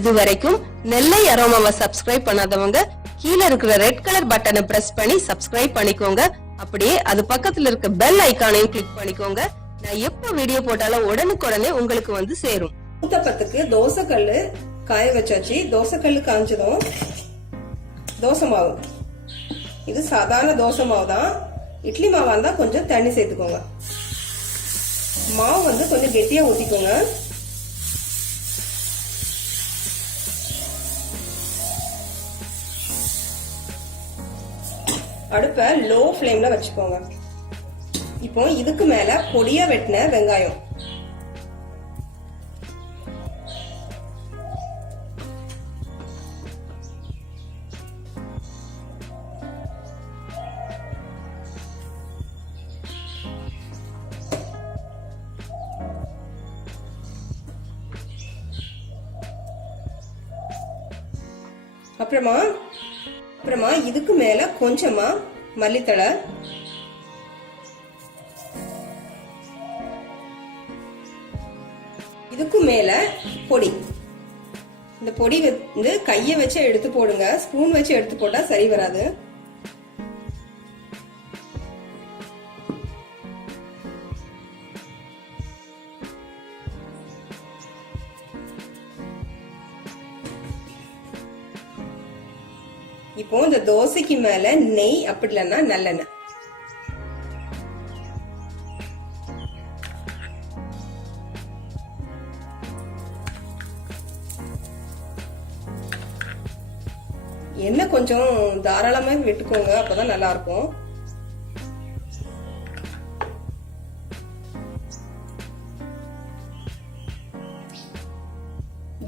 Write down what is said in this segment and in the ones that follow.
இதுவரைக்கும் நெல்லை அரோமாவை சப்ஸ்கிரைப் பண்ணாதவங்க கீழே இருக்கிற ரெட் கலர் பட்டனை பிரஸ் பண்ணி சப்ஸ்கிரைப் பண்ணிக்கோங்க. அப்படியே அது பக்கத்துல இருக்க பெல் ஐகானையும் கிளிக் பண்ணிக்கோங்க. நான் எப்ப வீடியோ போட்டாலும் உடனுக்குடனே உங்களுக்கு வந்து சேரும். ஊத்தப்பத்துக்கு தோசை கல்லு காய வச்சாச்சு. தோசை கல்லு காஞ்சதும் தோசை மாவு, இது சாதாரண தோசை மாவு தான். இட்லி மாவா இருந்தா கொஞ்சம் தண்ணி சேர்த்துக்கோங்க. மாவு வந்து கொஞ்சம் கெட்டியா ஊத்திக்கோங்க. அடுப்ப லோ ஃப்ளேம்ல வச்சுக்கோங்க. இப்போ இதுக்கு மேல பொடியா வெட்டின வெங்காயம், அப்புறமா இதுக்கு மேல கொஞ்சமா மல்லித்தழை, இதுக்கு மேல பொடி. இந்த பொடி வந்து கைய வச்சு எடுத்து போடுங்க, ஸ்பூன் வச்சு எடுத்து போட்டா சரி வராது. இப்போ இந்த தோசைக்கு மேல நெய், அப்படி இல்லைன்னா நல்லெண்ணெய். எண்ணெய் கொஞ்சம் தாராளமா விட்டுக்கோங்க, அப்பதான் நல்லா இருக்கும்.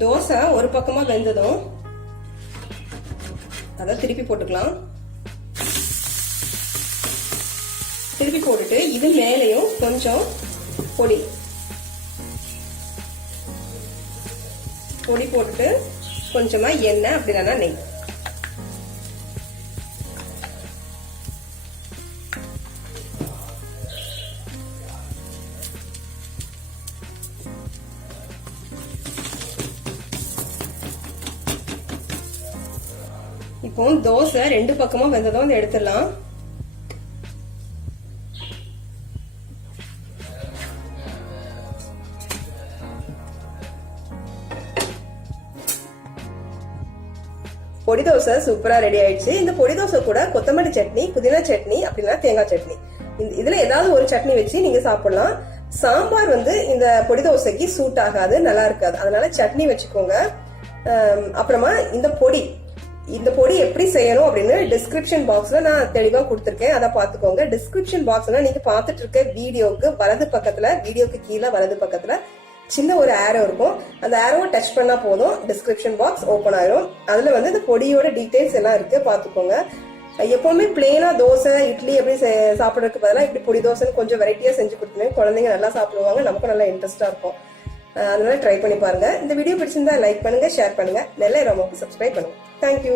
தோசை ஒரு பக்கமா வெந்ததும் அத திருப்பி போட்டுக்கலாம். திருப்பி போட்டுட்டு இது மேலையும் கொஞ்சம் பொடி போட்டுட்டு கொஞ்சமா எண்ணெய், அப்படி இல்லைன்னா நெய். இப்போ தோசை ரெண்டு பக்கமா வெந்ததும் அதை எடுத்துடலாம். பொடி தோசை சூப்பரா ரெடி ஆயிடுச்சு. இந்த பொடி தோசை கூட கொத்தமல்லி சட்னி, புதினா சட்னி, அப்படின்னா தேங்காய் சட்னி, இதுல ஏதாவது ஒரு சட்னி வச்சு நீங்க சாப்பிடலாம். சாம்பார் வந்து இந்த பொடி தோசைக்கு சூட் ஆகாது, நல்லா இருக்காது. அதனால சட்னி வச்சுக்கோங்க. அப்புறமா இந்த பொடி எப்படி செய்யணும் அப்படின்னு டிஸ்கிரிப்ஷன் பாக்ஸ்ல நான் தெளிவா கொடுத்திருக்கேன், அதை பாத்துக்கோங்க. டிஸ்கிரிப்ஷன் பாக்ஸ்ல நீங்க பாத்துட்டு இருக்க வீடியோக்கு வலது பக்கத்துல, வீடியோக்கு கீழே வலது பக்கத்துல சின்ன ஒரு ஆரோ இருக்கும். அந்த ஆரோவை டச் பண்ணா போதும், டிஸ்கிரிப்ஷன் பாக்ஸ் ஓபன் ஆயிரும். அதுல வந்து இந்த பொடியோட டீடைல்ஸ் எல்லாம் இருக்கு, பாத்துக்கோங்க. எப்பவுமே பிளெயினா தோசை இட்லி எப்படி சாப்பிடறதுக்கு பதிலாக இப்படி பொடி தோசைன்னு கொஞ்சம் வெரைட்டியா செஞ்சு கொடுத்துருங்க. குழந்தைங்க நல்லா சாப்பிடுவாங்க, நமக்கும் நல்லா இன்ட்ரெஸ்டா இருக்கும். அதனால ட்ரை பண்ணி பாருங்க. இந்த வீடியோ பிடிச்சிருந்தா லைக் பண்ணுங்க, ஷேர் பண்ணுங்க, நெல்லை அரோமாவுக்கு சப்ஸ்கிரைப் பண்ணுங்க. தேங்க்யூ.